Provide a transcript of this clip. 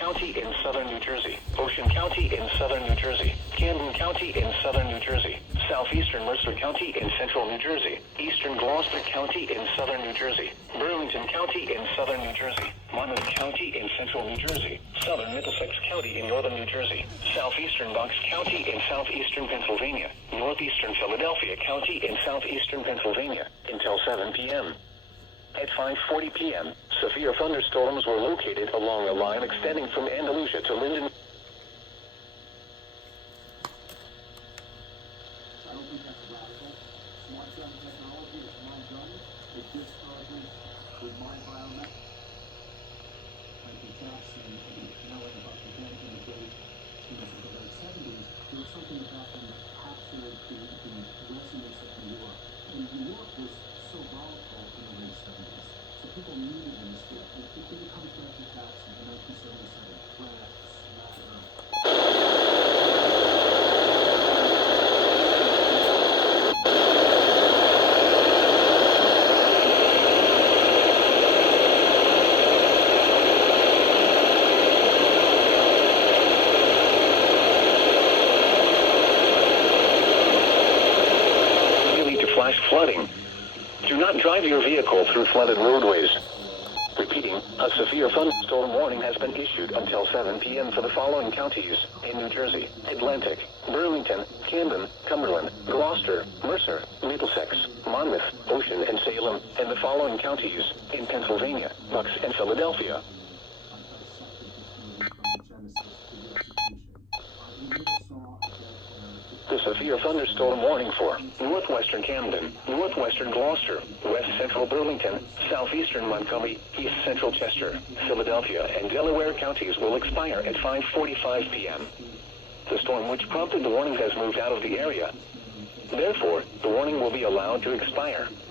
County in southern New Jersey, Ocean County in southern New Jersey, Camden County in southern New Jersey, southeastern Mercer County in central New Jersey, eastern Gloucester County in southern New Jersey, Burlington County in southern New Jersey, Monmouth County in central New Jersey, southern Middlesex County in northern New Jersey, southeastern Bucks County in southeastern Pennsylvania, northeastern Philadelphia County in southeastern Pennsylvania, until 7 p.m. At 5:40 p.m., severe thunderstorms were located along a line extending from Andalusia to Linden. I don't think that's radical. Smart gun technology is Mon Jul. It gives targets with my biomet. Like the Jackson and knowing about the event in the date in the late 70s, there was something about them that captured the resonance of New York. And New York was so volatile in the late 70s. So people needed an escape. It comes back to Jackson in 1977. Rats, Flash flooding. Do not drive your vehicle through flooded roadways. Repeating, a severe thunderstorm warning has been issued until 7 p.m. for the following counties in New Jersey: Atlantic, Burlington, Camden, Cumberland, Gloucester, Mercer, Middlesex, Monmouth, Ocean, and Salem, and the following counties in Pennsylvania, Bucks, and Philadelphia. The severe thunderstorm warning for northwestern Camden, northwestern Gloucester, west central Burlington, southeastern Montgomery, east central Chester, Philadelphia, and Delaware counties will expire at 5:45 p.m. The storm which prompted the warning has moved out of the area. Therefore, the warning will be allowed to expire.